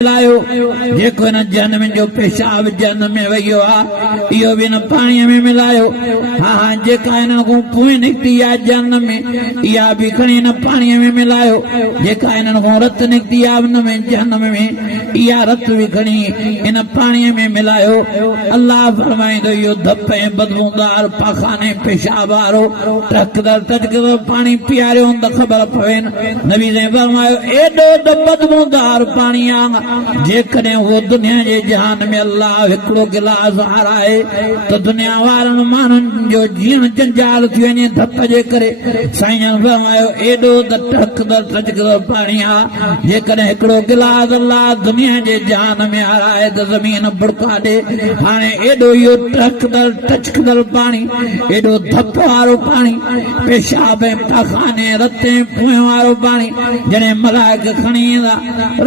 मिलायो जेको न जन्म जो पेशाब जन्म में वयो आ इहो भी न पानी में मिलायो हाँ जेका इन को पुए निकती आ जन्म में इहा भी खणी न पानी में मिलायो जेका इन को रत निकती आ उन में जन्म में इहा रत भी खणी इन पानी में मिलायो अल्लाह फरमाइंदो इहो धप ऐं बदबूदार पाखाने पेशाब वारो टकदर टचकदर पानी पीआरियो त ख़बर पवे नबी ने फरमायो एॾो त बदबूदार पानी आ जेकॾहिं वो दुनिया जे जहान में अल्लाह हिकिड़ो गिलास हाराए त दुनिया वारनि माण्हुनि जो जीअण जंजाल थी वञे धप जे करे साईं फरमायो एॾो त टकदर टचकदर पाणी आहे जेकॾहिं हिकिड़ो गिलास अल्लाह दुनिया जे जहान में हाराए त ज़मीन बुड़का ॾे हाणे एॾो इहो टकदर टचकदर पाणी एॾो धप वारो पाणी पेशाब ऐं पाखाने रते पुए वारो पाणी जॾहिं मलाइक खणी ईंदा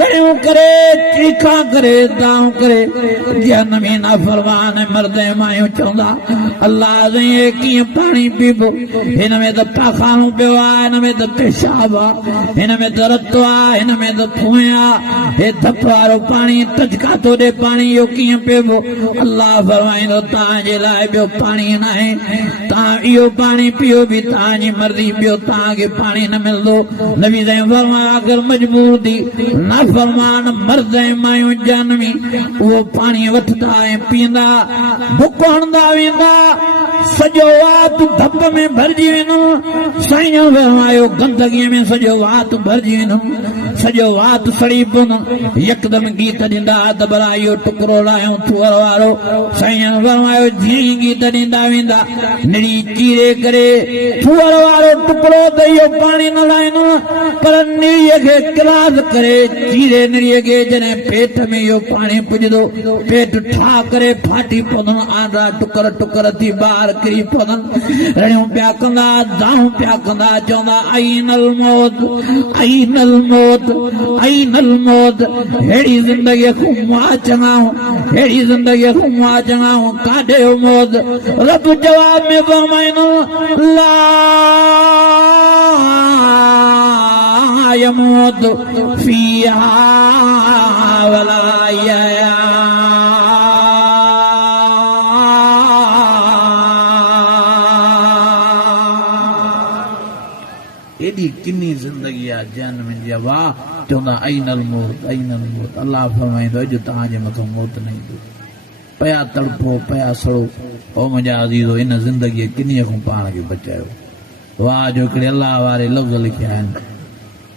रड़ियूं करे चीखा करे दाऊं करे जहन्नमी नाफरमान मर्द ऐं मायूं चवंदा अल्लाह साईं कीअं पाणी पीबो हिन में त पाखानो पियो आहे हिन में त पेशाब आहे हिन में त रतो आहे हिन में त फुए आहे हे धप वारो पाणी टचका थो ॾे पाणी इहो कीअं पीबो अल्लाह फरमाईंदो तव्हांजे लाइ ॿियो पाणी न आहे तव्हां इहो पाणी पीओ बि तव्हांजी मर्ज़ी ॿियो तव्हांखे पाणी न मिलंदो नबी साईं फरमाया अगरि मजबूर थी नाफरमान मर्द ऐं मायूं जानवी उहो पाणी वठंदा ऐं पीअंदा बुक हणंदा वेंदा सॼो वात धप में भरिजी वेंदो साईं फरमायो गंदगीअ में सॼो वात भरिजी वेंदो सॼो वात सड़ी पवंदो यकदमि गीत ॾींदा त भला इहो टुकड़ो लाहियूं थूअर वारो साईं फरमायो जीअं ई गीत ॾींदा वेंदा निड़ी चीरे करे थूअर वारो टुकड़ो त इहो पाणी न लाहींदो पर निड़ीअ खे क्लास करे चीरे निड़ीअ खे जॾहिं पेट में इहो पाणी पुॼंदो पेट ठा करे फाटी पवंदो आंडा टुकर टुकर थी ॿाहिरि किरी पवंदनि रड़ियूं पिया कंदा दाऊं पिया कंदा चवंदा आईनल मौत आईनल मौत आईनल मौत अहिड़ी ज़िंदगीअ खां मां चङाऊं अहिड़ी ज़िंदगीअ खां मां चङाऊं काॾे हो मौत रब जवाब में फरमाईंदो ला यमूत फीहा वला यहया एॾी किनी ज़िंदगी आहे जहन में जी वाह चवंदा अईनल मौत अल्लाह फरमाईंदो अॼु तव्हांजे मथां मौत न ईंदो पया तड़पो पया सड़ो ओ मुंहिंजा अज़ीज़ो इन ज़िंदगीअ किनीअ खां पाण खे बचायो वाह जो हिकिड़े अल्लाह वारे लफ़्ज़ लिखिया आहिनि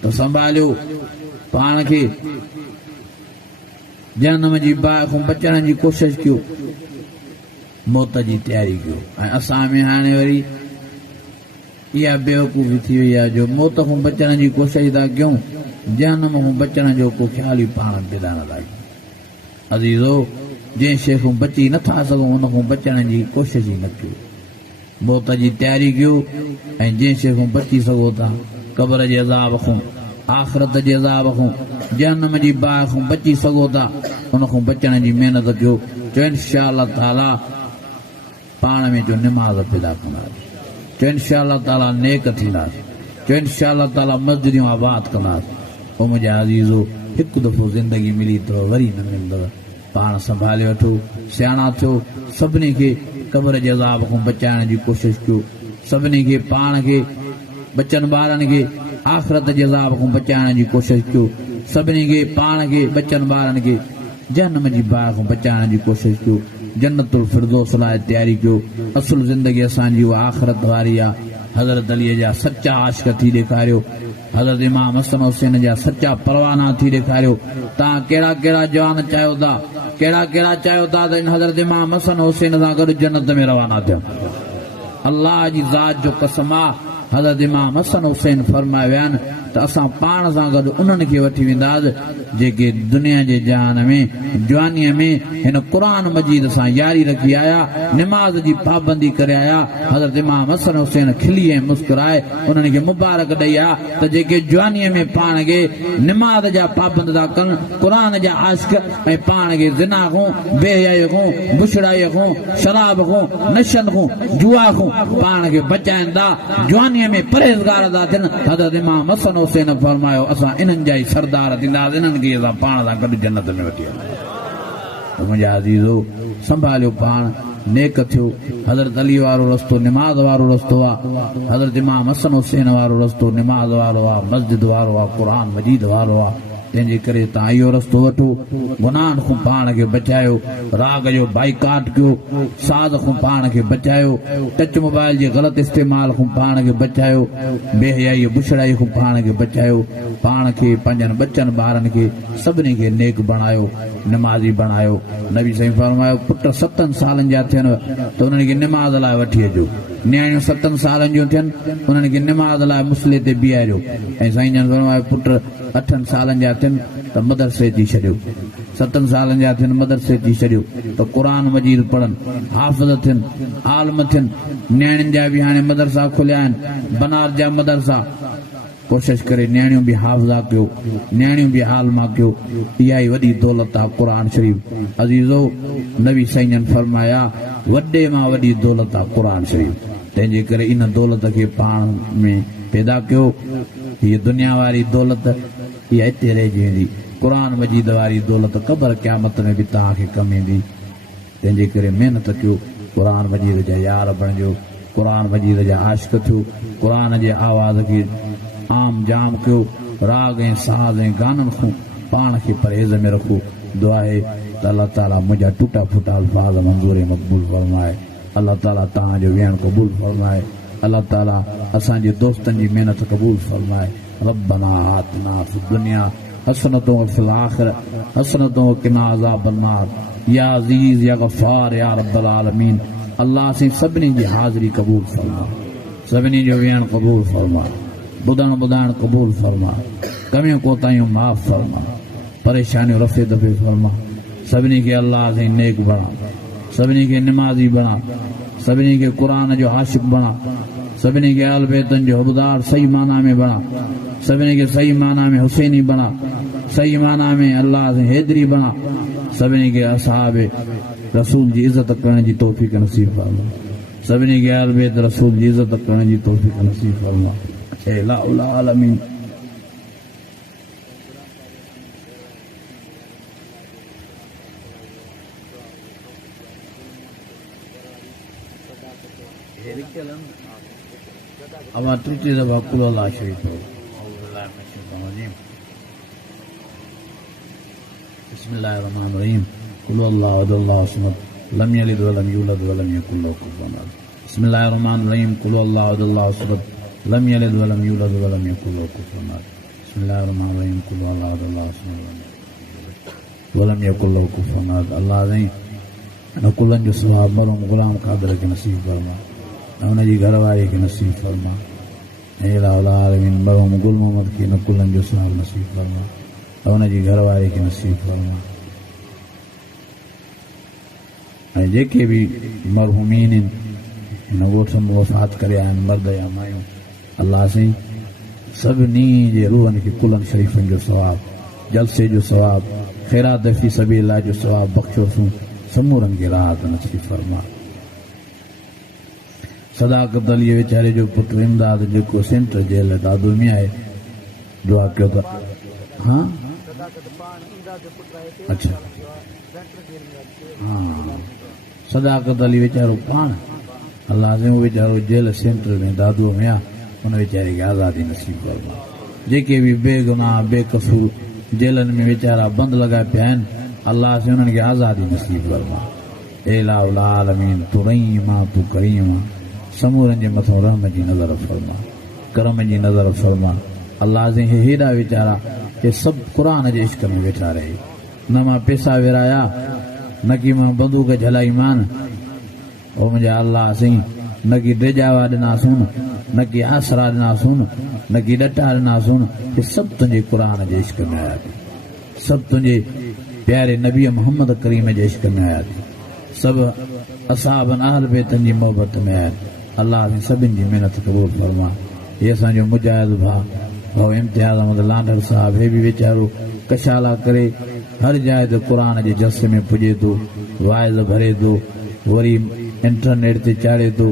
त संभालियो पाण खे जहन्नम जी बाहि खां बचण जी कोशिशि कयो मौत जी तयारी कयो ऐं असां में हाणे वरी इहा बेवकूफ़ी थी वई आहे जो मौत खां बचण जी कोशिशि था कयूं जहन्नम खां बचण जो को ख़्याल ई पाण पैदा न था कयूं अज़ीज़ो जंहिं शइ खां बची नथा सघूं उन खां बचण जी कोशिशि ई न कयो मौत जी तयारी कयो ऐं जंहिं शइ खां बची सघो था क़बर जे अज़ाब खां आख़िरत जे अज़ाब खां जहन्नम जी बाहि खां बची सघो था उन खां बचण जी महिनत कयो चओ इंशा अल्लाह ताला पाण में जो निमाज़ पैदा कंदासीं चओ इंशा अल्लाह ताला नेक थींदासीं चओ इंशा अल्लाह ताला मस्जिदियूं आबाद कंदासीं ओ मुंहिंजा अज़ीज़ो हिकु दफ़ो ज़िंदगी मिली अथव वरी न मिलंदव पाण संभाले वठो सियाणा थियो सभिनी खे क़बर जे अज़ाब खां बचाइण जी कोशिशि कयो सभिनी खे पाण खे बचनि ॿारनि खे आख़िरत जे अज़ाब खां बचाइण जी कोशिशि कयो सभिनी खे पाण खे बचनि ॿारनि खे जहन्नम जी बाहि खां बचाइण जी कोशिशि कयो जन्नतुल फिरदौस लाइ तयारी कयो असुल ज़िंदगी असांजी उहा आख़िरत वारी आहे हज़रत अलीअ जा सचा आशिक़ थी ॾेखारियो हज़रत इमाम हसन हुसैन जा सचा परवाना थी ॾेखारियो तव्हां कहिड़ा कहिड़ा जवान चाहियो था कहिड़ा कहिड़ा चाहियो था त हज़रत इमाम हसन हुसैन सां गॾु जन्नत में रवाना थियो अल्लाह जी ज़ात जो कसम आहे हज़रत इमाम हसन हुसैन फरमाए विया आहिनि त असां पाण सां गॾु उन्हनि खे वठी वेंदासीं जेके दुनिया जे जहान में जवानीअ में हिन क़ुर मजीद सां यारी रखी आया निमाज़ जी पाबंदी करे आया हज़रत इमाम हसन हुसैन खिली ऐं मुस्कुराए उन्हनि खे मुबारक ॾेई आहे त जेके जवानीअ में पाण खे निमाज़ जा पाबंद था कनि क़ुर जा आशिक़ ऐं पाण खे ज़िना खां बेहयाईअ खां बुछड़ाईअ खां शराब खां नशनि खां जुआ खां पाण खे बचाइनि था जवानीअ में परहेज़गार था थियनि हज़रत इमाम हसन हुसैन फरमायो असां इन्हनि जा ई सरदार थींदासीं, इन्हनि खे असां पाण सां गॾु जन्नत में वठी हलंदासीं। मुंहिंजा अज़ीज़ो संभालियो पाण, नेक थियो। हज़रत अली वारो रस्तो निमाज़ वारो रस्तो आहे, हज़रत इमाम हसन हुसैन वारो रस्तो निमाज़ वारो आहे, मस्जिद वारो आहे, क़ुर मजीद वारो आहे। तंहिंजे करे तव्हां इहो रस्तो वठो, गुनाहनि खां पाण खे बचायो, राग जो बाइकाट कयो, साज़ खां पाण खे बचायो, टच मोबाइल जे ग़लति इस्तेमाल खां पाण खे बचायो, बेहयाई बुछड़ाई खां पाण खे बचायो, पाण खे पंहिंजनि बचनि ॿारनि खे सभिनी खे नेक बणायो, निमाज़ी बणायो। नबी साईं फरमायो पुट 7 सालनि जा थियनि त उन्हनि खे निमाज़ लाइ वठी अचो, नियाणियूं 7 सालनि जूं थियनि उन्हनि खे निमाज़ लाइ मुसले ते बीहारियो। ऐं साईं जन फरमायो पुट 8 सालनि जा थियनि त मदरसे थी छॾियो, 7 सालनि जा थियनि मदरसे थी छॾियो त क़ुर मजीद पढ़नि, हाफ़िज़ थियनि, आलिम थियनि। नियाणियुनि जा बि हाणे मदरसा खुलिया आहिनि, बनारस जा मदरसा। कोशिश करे नियाणियूं बि हाफ़िज़ा कयो, नियाणियूं बि आलिमा कयो। इहा ई वॾी दौलत आहे क़ुर शरीफ़। अज़ीज़ो नबी साईं जन फरमाया वॾे मां वॾी दौलत आहे क़ुर शरीफ़। तंहिंजे करे इन दौलत खे पाण में पैदा कयो। हीअ दुनिया वारी दौलत इहा हिते रहिजी वेंदी, क़ुर मजीद वारी दौलत क़बर क़यामत में बि तव्हांखे कमु ईंदी। तंहिंजे करे महिनत कयो, क़ुर मजीद जा यार बणिजो, क़ुर मजीद जा आशिक़ थियो, क़ुर जे आवाज़ खे आम जाम कयो, राग ऐं साज़ ऐं गाननि खां पाण खे परहेज़ में रखो। दुआ आहे त अल्लाह ताला मुंहिंजा टुटा फुटा अल्फाज़ मंज़ूर मक़बूल फरमाए, अल्लाह ताला तव्हांजो विहणु क़बूल फरमाए, अल्लाह ताला असांजे दोस्तनि जी महिनत क़बूल फरमाए। रब्बना आतिना फ़िद दुनिया हसनतुन व फ़िल आख़िरह हसनतुन व क़िना अज़ाबन नार। या अज़ीज़ या गफ़ार या रब्बल आलमीन। अल्लाह से सभिनी जी हाज़िरी क़बूल फरमा, सभिनी जो विहणु क़बूल फरमा, ॿुधणु ॿुधाइणु क़बूल फरमा, कमियूं कोताहियूं माफ़ फरमा, परेशानियूं रफ़े दफ़े फरमा। सभिनी खे अल्लाह से नेक बणा, सभिनी खे निमाज़ी बणा, सभिनी खे क़ुर जो आशिक़ बणा, सभिनी खे अहल बैतनि जो हक़दार सही माना में बणा, सभिनी खे सही माना में हुसैनी बणा, सही माना में अल्लाह से हैदरी बणा। सभिनी खे असहाब रसूल जी इज़त करण जी तौफ़ीक़ नसीब फरमा, सभिनी खे अहल बैत रसूल जी इज़त करण जी तौफ़ीक़ नसीब फरमा। ऐ इलाहुल आलमीन। अब तृतीय दफा कुल अल्लाह शरीफ हो। बिस्मिल्लाहिर्रहमानिर्रहीम। कुल अल्लाहु अहद समद लम यलिद वलम यूलद वलम यकुल लहु कुफुवन अहद। बिस्मिल्लाहिर्रहमानिर्रहीम। कुल अल्लाहु अहद समद लम यलिद वलम यूलद वलम यकुल लहु कुफुवन अहद। बिस्मिल्लाहिर्रहमानिर्रहीम। कुल अल्लाहु अहद समद वलम यकुल लहु कुफुवन अहद। अल्लाह ने न कुलनि जो सवाब मरहूम ग़ुलाम क़ादिर खे नसीब फरमा, न हुनजी घरवारी खे नसीब फरमा। ऐं इलाहुल आलमीन मरहूम गुल मोहम्मद खे न कुलनि जो सवाब नसीब फरमा, न हुनजी घरवारी खे नसीब फरमा। ऐं जेके बि मरहूमीन आहिनि हिन ॻोठ में वफ़ात करे आया आहिनि, मर्द या मायूं, अल्लाह साईं सभिनी जे रूहनि खे कुलनि शरीफ़नि जो सवाब, जलसे जो सवाब, ख़ैरात फ़ी सबीलिल्लाह जो सवाब बख़्शोसूं। समूरनि खे राहत नसीब फरमा। सदाकत अली वीचारे जो पुटु इमदाद जेको सेंट्रल जेल दादू में आहे, दुआ कयो त हाँ अच्छा हाँ सदाकत अली वीचारो पाण अल्लाह से वीचारो जेल सेंटर में दादू में आहे, उन वीचारे खे आज़ादी नसीब फरमा। जेके बि बेगुनाह बेकसूर जेलनि में वीचारा बंदि लॻा पिया आहिनि, अल्लाह से उन्हनि खे आज़ादी नसीब फरमा। ए इलाहुल आलमीन तू रहीम आहे, तू करीम आहे। समूरनि जे मथां रहम जी नज़र फरमा, करम जी नज़र फरमा। अल्लाह से हेॾा वीचारा हे सभु क़ुर जे इश्क में वेठा रहे, न मां पैसा विराया, न की मां बंदूक झलाई मान, ओ मुंहिंजा अल्लाह साईं न की ड्रेजावा ॾिनासूं, न की आसरा ॾिनासूं, न की ॾटा ॾिनासूं। हे सभु तुंहिंजे क़ुर जे इश्क में आया थी, सभु तुंहिंजे प्यारे नबी मोहम्मद करीम जे इश्क में आया थी, सभु असाबनि अहल बैतनि जी मोहबत में आया। अल्लाह से सभिनी जी महिनत क़बूल फरमा। हे असांजो मुजाहिद भाउ इम्तियाज़ अहमद लांडर साहिबु, हे बि वीचारो कशाला करे हर जाइ ते क़ुर जे जलसे में पुॼे थो, वाइज़ भरे थो, वरी इंटरनेट ते चाढ़े थो,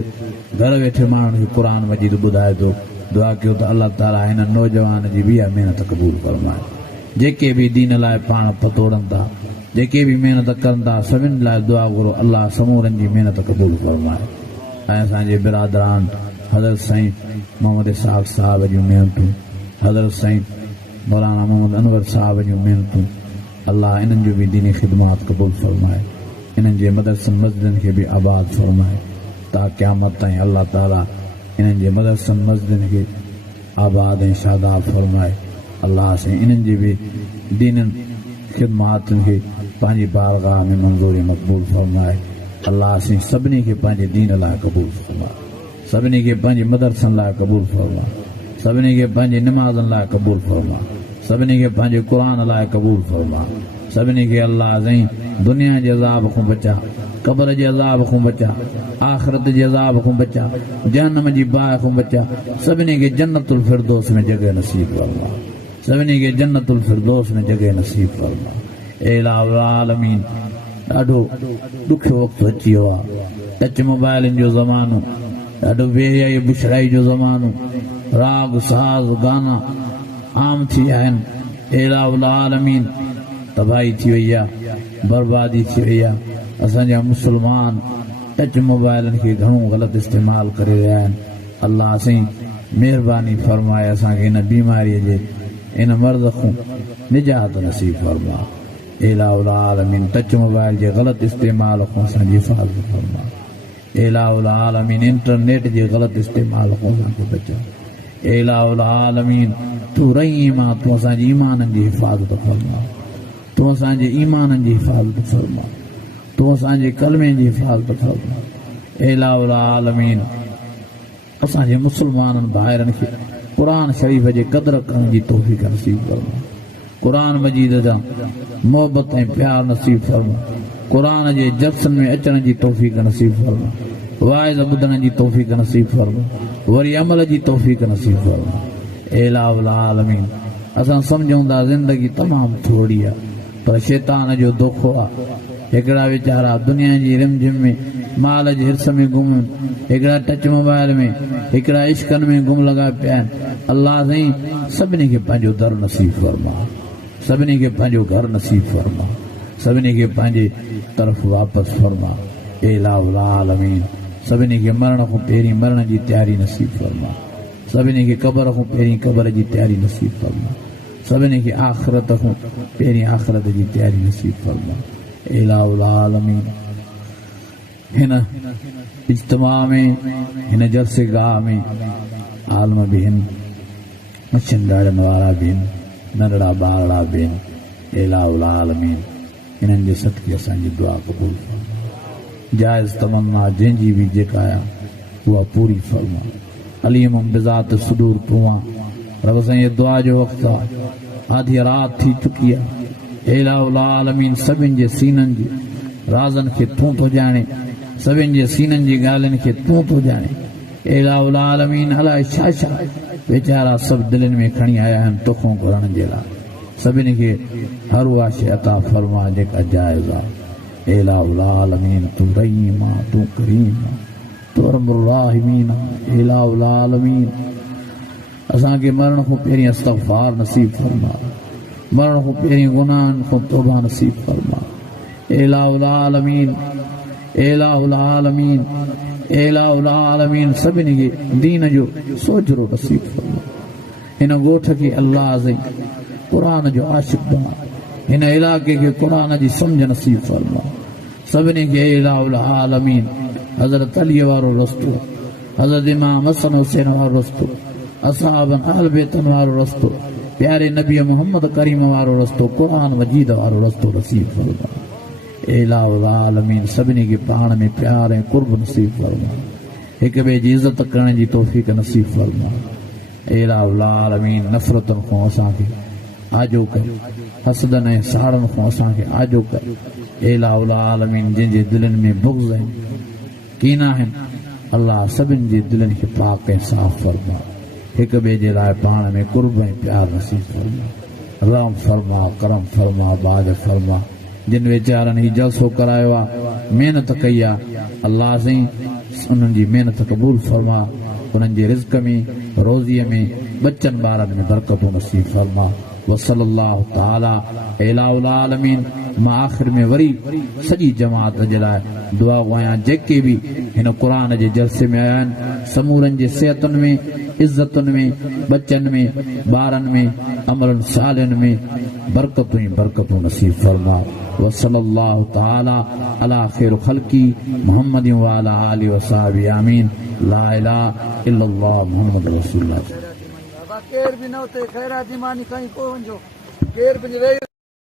घर वेठे माण्हुनि खे क़ुर मजीद ॿुधाए थो। दुआ कयो त अल्लाह ताला हिन नौजवान जी भी मेहनत क़बूल फरमाए। जेके भी दीन लाइ पाण पतोड़नि था, जेके भी मेहनत कनि था, सभिनि लाइ दुआ घुरो अल्लाह समूरनि जी मेहनत क़बूल फरमाए। ऐं असांजे बिरादरान हज़रत साईं मोहम्मद इसहाक़ साहब जूं महिनतूं, हज़रत साईं मौलाना मोहम्मद अनवर साहब जूं महिनतूं, अल्लाह इन्हनि जूं बि दीनी ख़िदमत क़बूल फरमाए। इन्हनि जे मदरसनि मस्जिदनि खे बि आबाद फरमाए ता क़यामत ताईं अल्लाह ताला इन्हनि जे मदरसनि मस्जिदनि खे आबाद ऐं शादाब फरमाए। अल्लाह साईं इन्हनि जी बि दीननि ख़िदमतुनि खे पंहिंजी बारगाह में मंज़ूरी मक़बूल फरमाए। अल्लाह साईं सभिनी खे पंहिंजे दीन लाइ क़बूल फरमाए, सभिनी खे पंहिंजे मदरसनि लाइ क़बूल फरमाए, सभिनी खे पंहिंजे निमाज़नि लाइ क़बूल फरमाए, सभिनी खे पंहिंजे क़ुर लाइ क़बूल फरमाए। सभिनी खे अल्लाह साईं दुनिया जे अज़ाब खां बचा, क़ब्र जे अज़ाब खां बचा, आख़िरत जे अज़ाब खां बचा, जहन्नम जी बाहि खां बचा। सभिनी खे जन्नतुल फिरदौस में जॻह नसीब फरमाए, सभिनी खे जन्नतुल फिरदौस में जॻह नसीब फरमाए। ए इलाहुल आलमीन, ॾाढो ॾुखियो वक़्तु अची वियो आहे। टच मोबाइलनि जो ज़मानो, ॾाढो बेहयाई बुछड़ाई जो ज़मानो, राग साज़ गाना आम थी विया आहिनि। ए इलाहुल आलमीन, तबाही थी वई आहे, बर्बादी थी वई आहे। असांजा मुस्लमान टच मोबाइलनि खे घणो ग़लति इस्तेमालु करे रहिया आहिनि। अल्लाह साईं महिरबानी फरमाए, असांखे हिन बीमारीअ जे इन मर्ज़ खां निजात नसीब फरमाए। इलाहुल आलमीन, टच मोबाइल जे ग़लति इस्तेमाल खां असांजी हिफ़ाज़त फरमाए। इलाहुल आलमीन, इंटरनेट जे ग़लति इस्तेमाल खां असांखे बचाए। इलाहुल आलमीन, तूं रहीम आं, तूं असांजे ईमाननि जी हिफ़ाज़त फरमाए, तूं असांजे ईमाननि जी हिफ़ाज़त फरमाए, तूं असांजे कलमे जी हिफ़ाज़त फरमाए। इलाहुल आलमीन, असांजे मुस्लमाननि भाइरनि खे क़ुर शरीफ़ जे क़दुरु करण जी तौफ़ीक़ नसीब फरमाए। क़ुर मजीद जा मोहबत ऐं प्यार नसीब फरमाए। क़ुर जे जलसनि में अचण जी तौफ़ीक़ नसीब फरमाए, वाइज़ ॿुधण जी तौफ़ीक़ नसीब फरमाए, वरी अमल जी तौफ़ीक़ नसीब फरमाए। इलाहुल आलमीन, असां सम्झूं था ज़िंदगी तमामु थोरी आहे, पर शैतान जो दोखो आहे। हिकिड़ा वीचारा दुनिया जी रिमझिम में माल जे हिर्स में गुम, हिकिड़ा टच मोबाइल में, हिकिड़ा इश्कनि में गुम लॻा पिया आहिनि। अल्लाह साईं सभिनी खे पंहिंजो दर नसीब फरमाए, सभिनी खे पंहिंजो घर नसीब फरमाए, सभिनी खे पंहिंजे तरफ़ वापसि फरमाए। इलाहुल आलमीन, सभिनी खे मरण खां पहिरीं मरण जी तयारी नसीब फरमाए, सभिनी खे क़ब्र खां पहिरीं क़ब्र जी तयारी नसीब फरमाए, सभिनी खे आख़िरत खां पहिरीं आख़िरत जी तयारी नसीब फरमाए। इलाहुल आलमीन, हिन इज्तिमा में, हिन जलसे गाह में आलम भी आहिनि, मच्छिन ॾाड़नि वारा भी आहिनि, नंढड़ा ॿारड़ा भी आहिनि। इलाहुल आलमीन, हिननि जे सदके असांजी दुआ क़बूल फरमाए। जाइज़ तमन्ना जंहिंजी बि जेका आहे उहा पूरी फरमाए। अलीम बिज़ात सुदूर तूं आहे। रब साईं, दुआ जो वक़्तु आहे, आधी रात थी चुकी आहे। इलाहुल आलमीन, सभिनि जे सीननि जी राज़नि खे तूं थो ॼाणे, सभिनि जे सीननि जी ॻाल्हियुनि खे तूं थो ॼाणे। इलाहुल आलमीन, अलाए छा छा वीचारा सभु दिलनि में खणी आया आहिनि तोखों घुरण जे लाइ। सभिनी खे हर उहा शइ अता फरमा जेका जाइज़ आहे। इलाहुल आलमीन, तूं रहीम आहे, तूं करीम आहे, तूं अरहमुर राहिमीन आहे। इलाहुल आलमीन, असांखे मरण खां पहिरीं इस्तग़फ़ार नसीब फरमा, मरण खां पहिरीं गुनाहनि खां तौबा नसीब फरमा। इलाहुल आलमीन, इलाहुल आलमीन, इलाहुल आलमीन, सभिनी खे दीन जो सोजरो नसीब फरमा। हिन ॻोठ खे अल्लाह साईं क़ुर जो आशिक़ बणा, हिन इलाइक़े खे क़ुर जी सम्झ नसीब फरमा। सभिनी खे इलाहुल आलमीन हज़रत अली वारो रस्तो, हज़रत इमाम हसन हुसैन वारो रस्तो, असहाबन अहल बैतन वारो रस्तो, प्यारे नबी मोहम्मद करीम वारो रस्तो, क़ुर मजीद वारो रस्तो नसीब फरमा। इलाहुल आलमीन, सभिनी खे पाण में प्यार ऐं कुर्ब नसीब फरमा, हिक ॿिए जी इज़त करण जी तौफ़ीक़ नसीब फरमा। इलाहुल आलमीन, नफ़रतुनि खां असांखे आजो कर, हसदनि ऐं साड़नि खां असांखे आजो कर। इलाहुल आलमीन, जंहिंजे दिलनि में बुग़्ज़ आहिनि, कीना आहिनि, अल्लाह सभिनि जे दिलनि खे पाक ऐं साफ़ फरमा। हिक ॿिए जे लाइ पाण में कुर्ब ऐं प्यार नसीब फरमा। रहम फरमा, करम फरमा, बाज फरमा। जिन वीचारनि हीउ जलसो करायो आहे, महिनत कई आहे, अल्लाह साईं उन्हनि जी महिनत क़बूल फरमा, उन्हनि जे रिज़्क़ में रोज़ीअ में बच्चन ॿारनि में बरकतूं नसीब फरमा। वसल्लल्लाहु ताला इलाहुल आलमीन। मां आख़िर में वरी सॼी जमात जे लाइ दुआ घुरायां जेके बि हिन क़ुरान जे जलसे में आया आहिनि, समूरनि जे सिहतुनि में, इज़तुनि में, बच्चनि में, ॿारनि में, अमलनि सालनि में बरकतूं ई बरकतूं नसीब फरमा। वसल्लल्लाहु ताला अला खैर खल्की मुहम्मद व अला आलिहि व सहाबी आमीन। ला इलाहा इल्लल्लाह मुहम्मद रसूलुल्लाह। केर बि न उते ख़ैरात जी मानी खणी पोइ वञो, केर बि